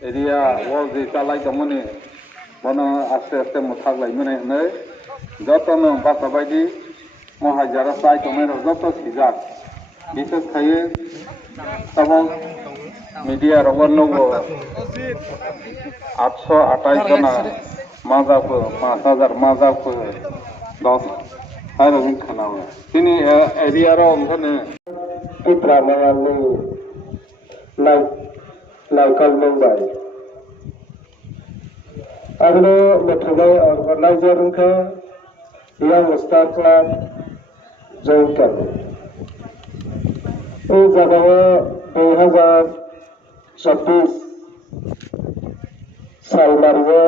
Area वो जे चालाय दमोने बनो आस्ते आस्ते मुथागलाय मोने हनै जतनो बासा बायदि महाजारा साय तमेर जत सिजाक बिसोर थायो तब मीडिया रवन्नोबो 828 जना माजाफो 5000 माजाफो 10 हायरजिन खानावो दिनै एरिया रो ओंखारनो पित्रा मायालनि लाइकाल मुंबाई आगनो मेथुनाय अर्गेनाइजर के यंग स्टार क्लब जॉइन कर इस जगह 2026 साल मारियो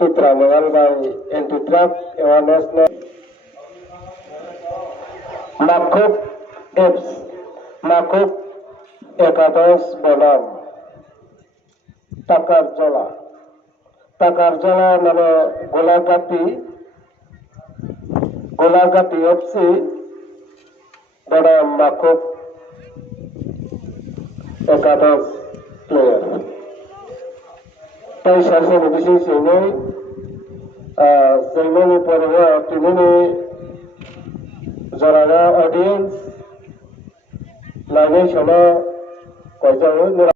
पित्रा मंगल बाई एंटी ट्रक अवेयरनेस ने माकुब एकादश बनाम Takarjala माने गोलागाती FC बनाम माकुब एकादश प्लेयर तै सासे बिसि सिंनै जोंनि परवा तिनि जरागा ऑडियंस लागे सनो कयजाओ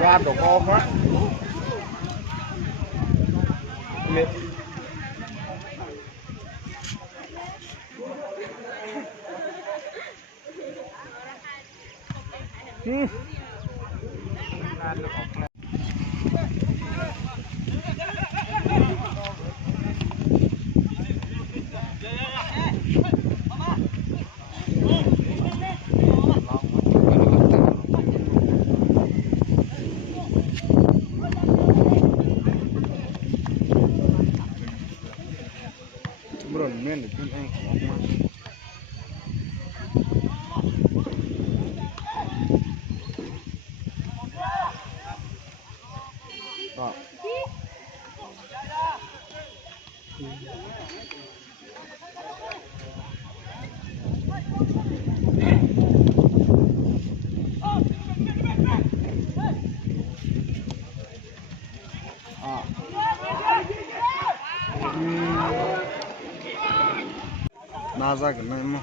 ba tổ con quá men được anh đó na ra cái này mà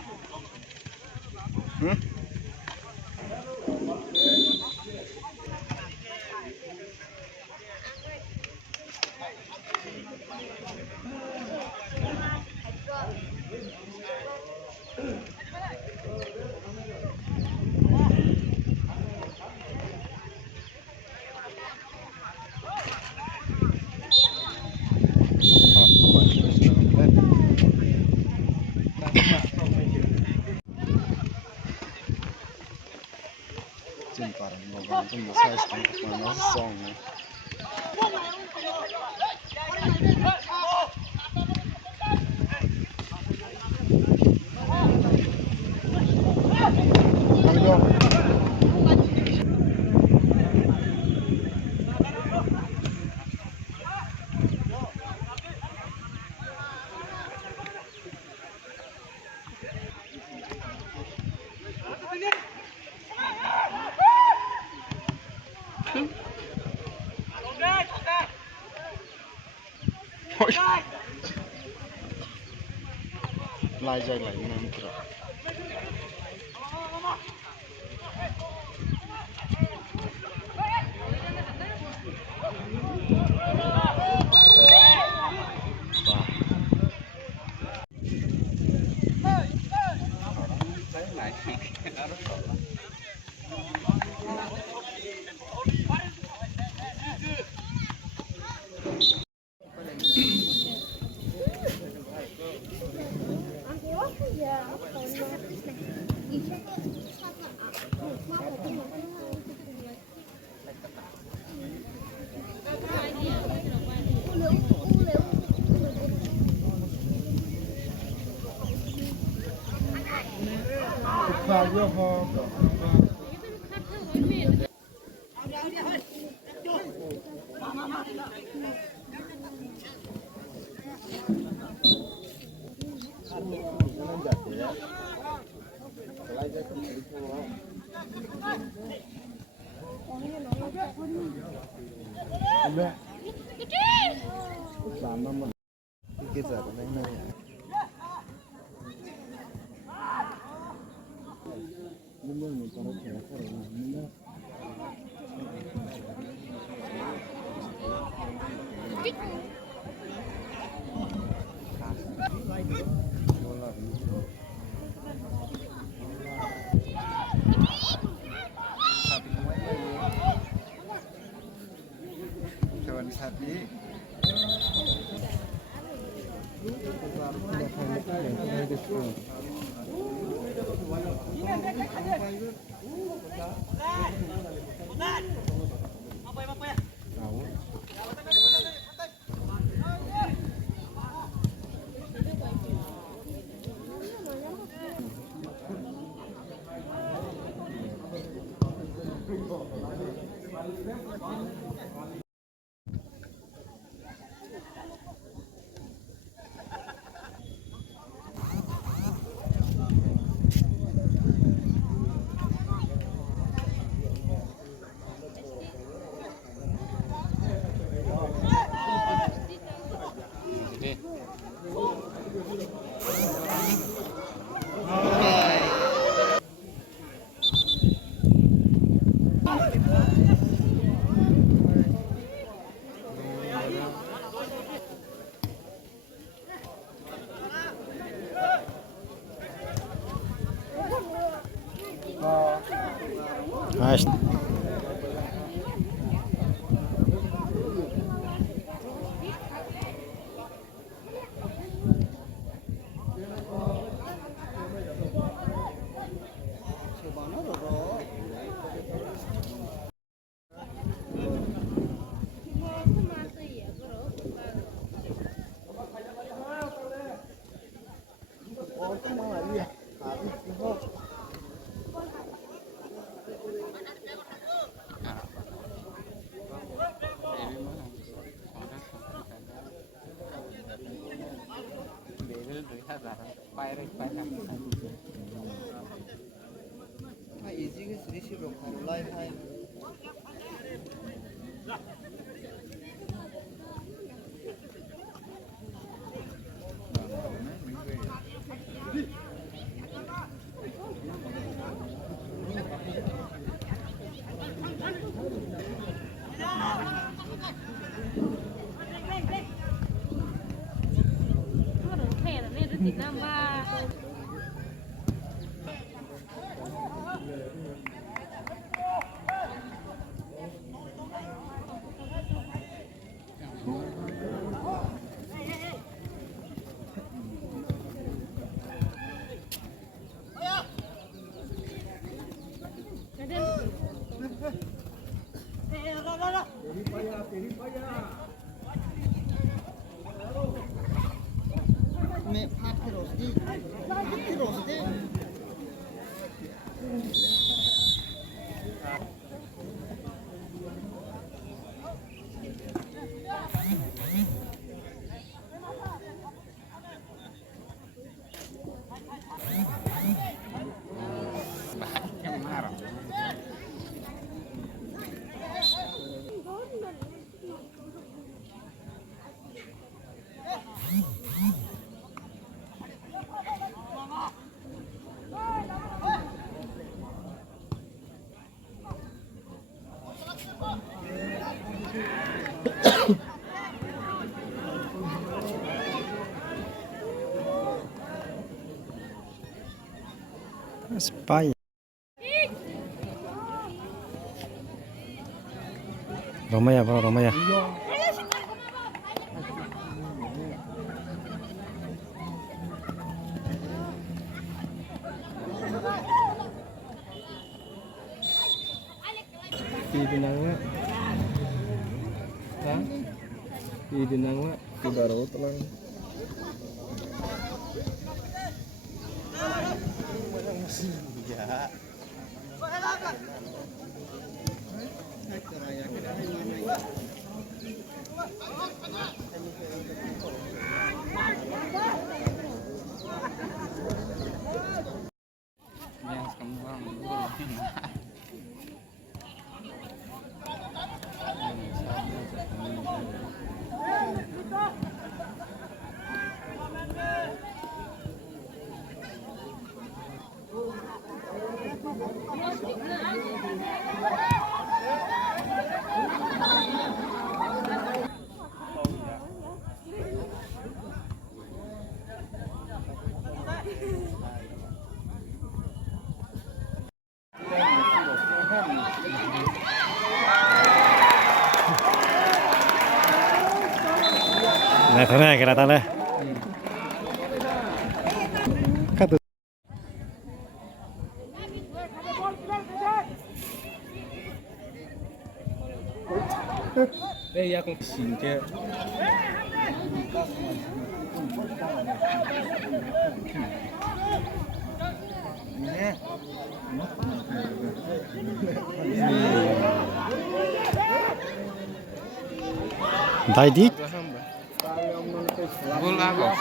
trên parang logan itu saya sekarang mana song lai dây lại nằm kìa Spy. Romaya bro, Romaya. Pinangnya, hah? Pinangnya di baru telang. này thế này cái là ta đây các từ đây ya con xin kia đại đi bola kok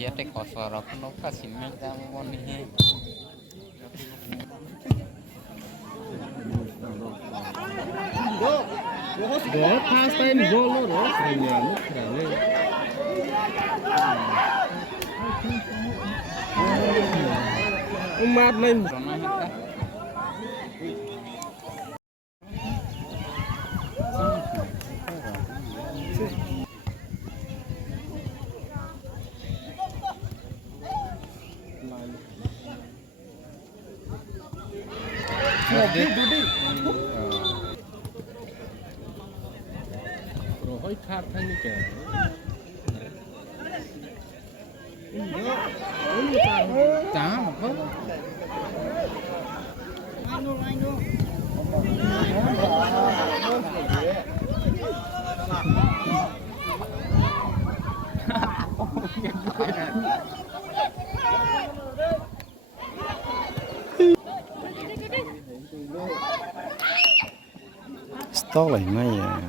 Dia teh kosor aku no kasih meja mau nih. Gol pas time gol lo keren keren. Umat lain. Corona kita. Rồi khát thanh như kẻ. Chả một phút. stop lại ngay à